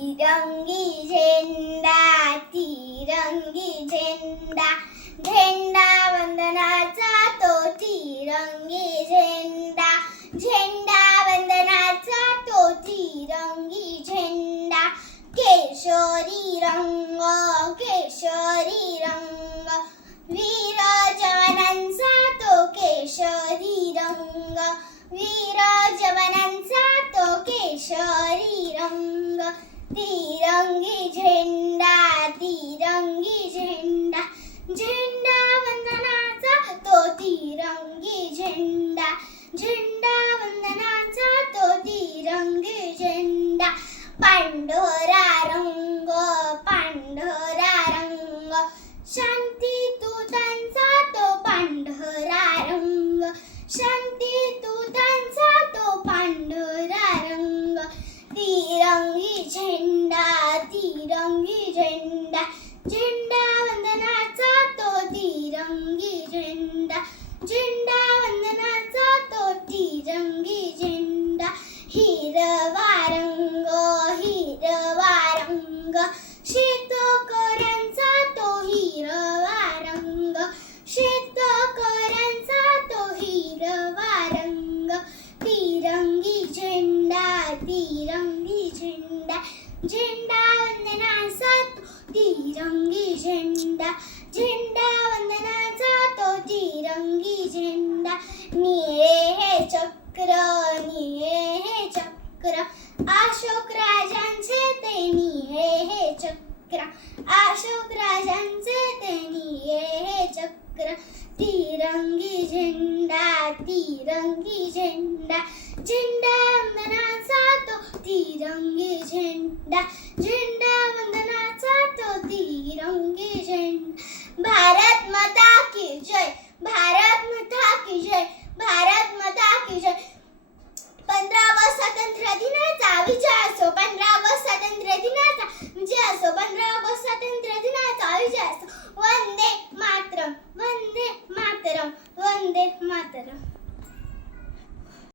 तिरंगी झेंडा, तिरंगी झेंडा, झेंडा वंदनाचा तो तिरंगी झेंडा, झेंडा वंदनाचा तो तिरंगी झेंडा, केशरी रंग, केशरी रंग, वीर जवानांचा तो केशरी रंग, वीर जवानांचा तो केशरी रंग, तिरंगी झेंडा, तिरंगी झेंडा, झेंडा वंदनाचा तो तिरंगी झेंडा, झेंडा वंदनाचा तो तिरंगी झेंडा, पांढरा रंग, पांढरा रंग, शांतिदूतांचा तो पांढरा रंग, शांतिदूतांचा तो पांढरा रंग, तिरंगी झेंडा, तिरंगी झेंडा, झेंडा वंदनाचा तो तिरंगी झेंडा, झेंडा वंदनाचा तो तिरंगी झेंडा, हिरवा रंग, हिरवा रंग, शेतकऱ्यांचा तो हिरवा रंग, शेतकऱ्यांचा तो हिरवा रंग, तिरंगी झेंडा, तिरंगी झेंडा, झेंडा वंदनाचा तो तिरंगी झेंडा, झेंडा वंदनाचा तो तिरंगी झेंडा, निळे हे चक्र, निळे हे चक्र, अशोक राजांचे ते निळे हे चक्र, अशोक राजांचे ते निळे हे चक्र, तिरंगी झेंडा, तिरंगी झेंडा, झेंडा वंदनाचा तो तिरंगी झेंडा, झेंडा वंदनाचा तो तिरंगी झेंडा, भारत माता की जय, भारत माता की जय, भारत माता की जय. 15वा स्वातंत्र्य दिनाचा विजय असो, 15वा स्वातंत्र्य दिनाचा विजय असो, 15वा स्वातंत्र्य